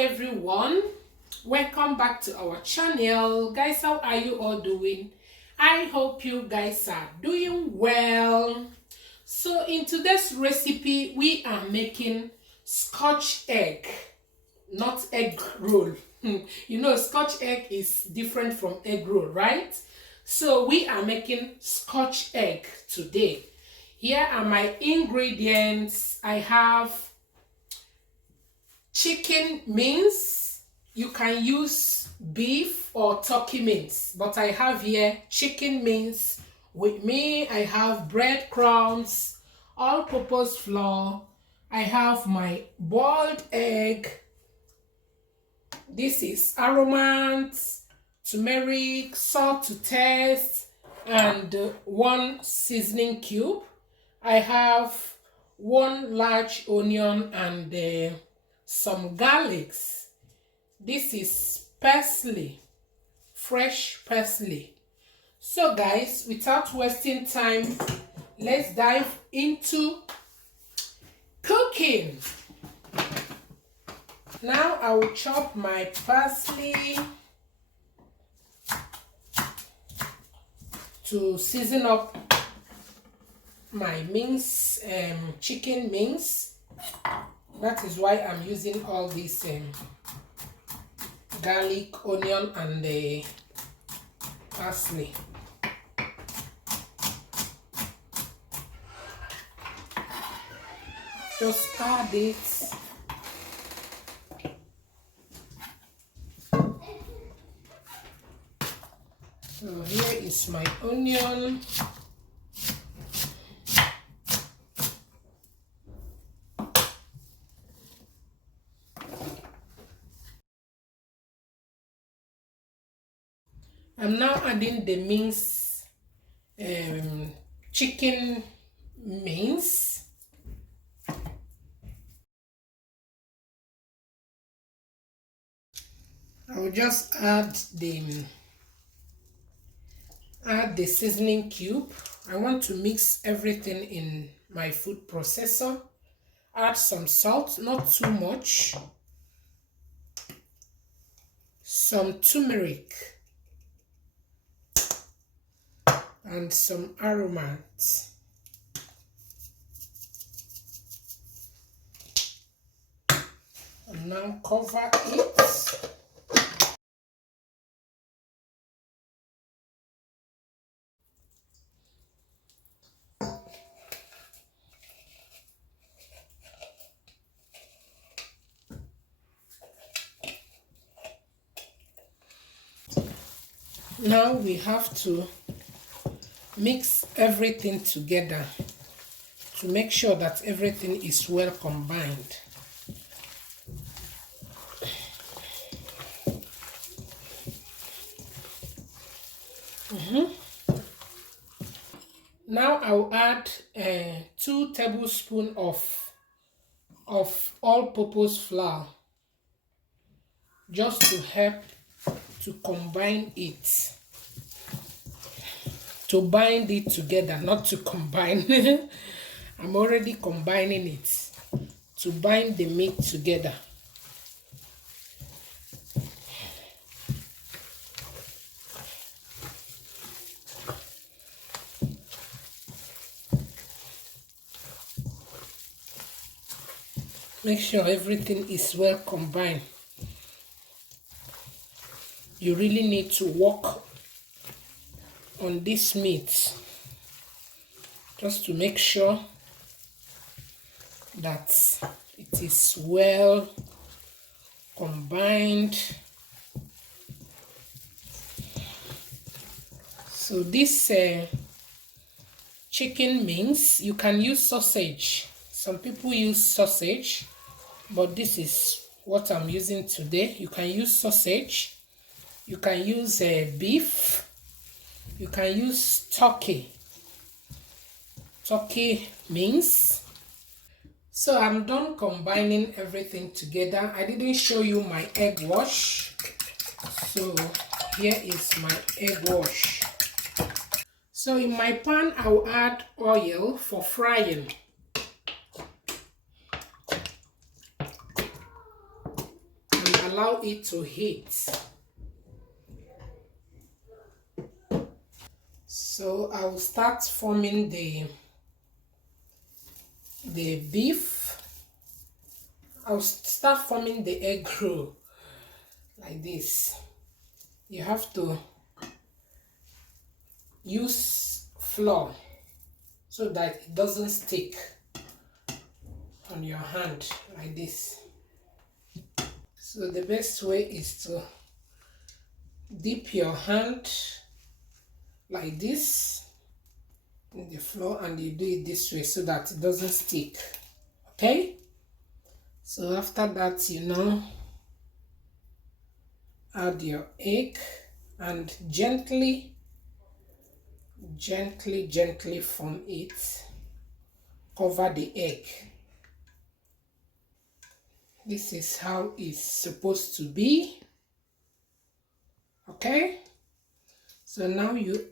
everyone, welcome back to our channel. Guys, how are you all doing? I hope you guys are doing well. So in today's recipe we are making Scotch egg, not egg roll. You know, Scotch egg is different from egg roll, right? So we are making Scotch egg today. Here are my ingredients. I have chicken mince. You can use beef or turkey mince, but I have here chicken mince. With me, I have breadcrumbs, all-purpose flour. I have my boiled egg. This is aromatic, turmeric, salt to taste, and one seasoning cube. I have one large onion and some garlics. This is parsley, fresh parsley. So guys, without wasting time, let's dive into cooking. Now I will chop my parsley to season up my mince, chicken mince. That is why I'm using all this garlic, onion, and the parsley. Just add it. So here is my onion. I'm now adding the mince, chicken mince. I will just add the seasoning cube. I want to mix everything in my food processor. Add some salt, not too much. Some turmeric. And some aromatic. And now cover it. Now we have to mix everything together to make sure that everything is well combined. Now I'll add 2 tablespoons of all-purpose flour just to help to combine it. To bind it together, not to combine. I'm already combining it to bind the meat together. Make sure everything is well combined. You really need to work on this meat just to make sure that it is well combined. So this chicken mince, you can use sausage. Some people use sausage, but this is what I'm using today. You can use sausage, you can use beef, you can use turkey mince. So I'm done combining everything together. I didn't show you my egg wash, so here is my egg wash. So in my pan I will add oil for frying. And allow it to heat. So I will start forming the beef. I'll start forming the egg roll like this. You have to use flour so that it doesn't stick on your hand like this. So the best way is to dip your hand like this in the flour, and you do it this way so that it doesn't stick. Okay, so after that, you know, add your egg and gently form it. Cover the egg. This is how it's supposed to be. Okay, so now you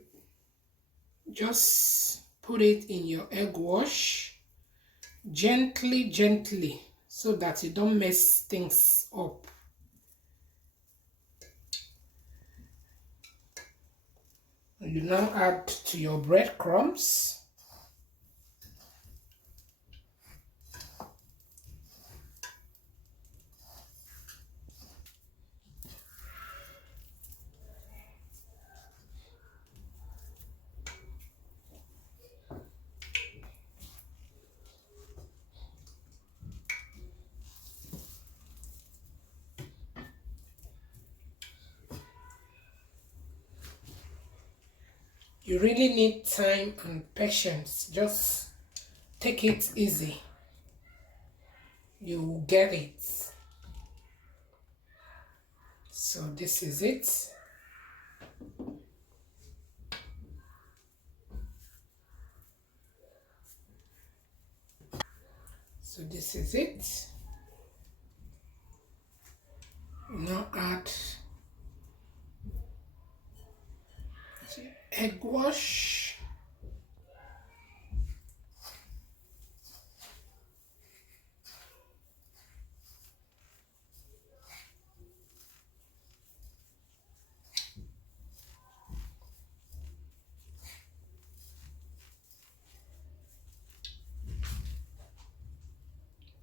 just put it in your egg wash gently so that you don't mess things up. You now add to your breadcrumbs. You really need time and patience. Just take it easy. You will get it. So this is it. So this is it. Now add egg wash.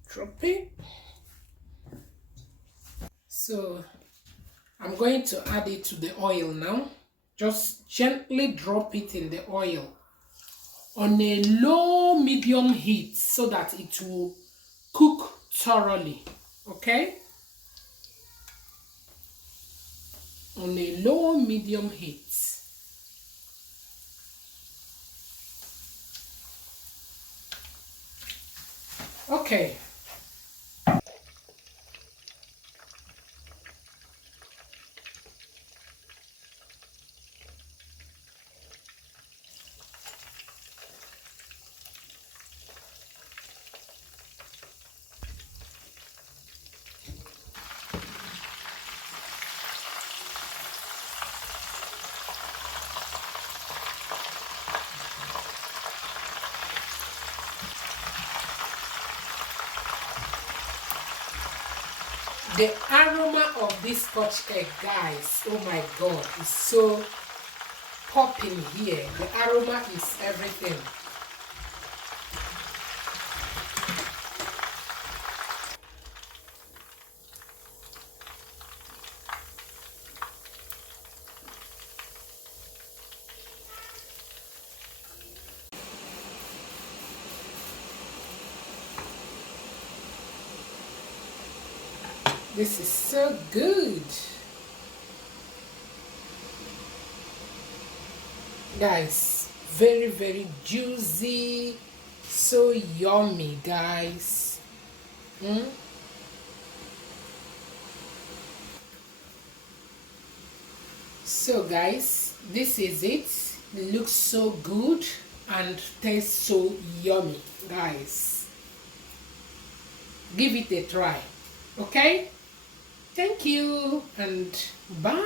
Drop it. So I'm going to add it to the oil now. Just gently drop it in the oil on a low medium heat so that it will cook thoroughly. Okay, on a low medium heat. Okay, the aroma of this Scotch egg, guys, oh my god, is so popping here. The aroma is everything. This is so good. Guys, very juicy, so yummy, guys. So guys, this is it. It looks so good and tastes so yummy, guys. Give it a try. Okay, thank you and bye.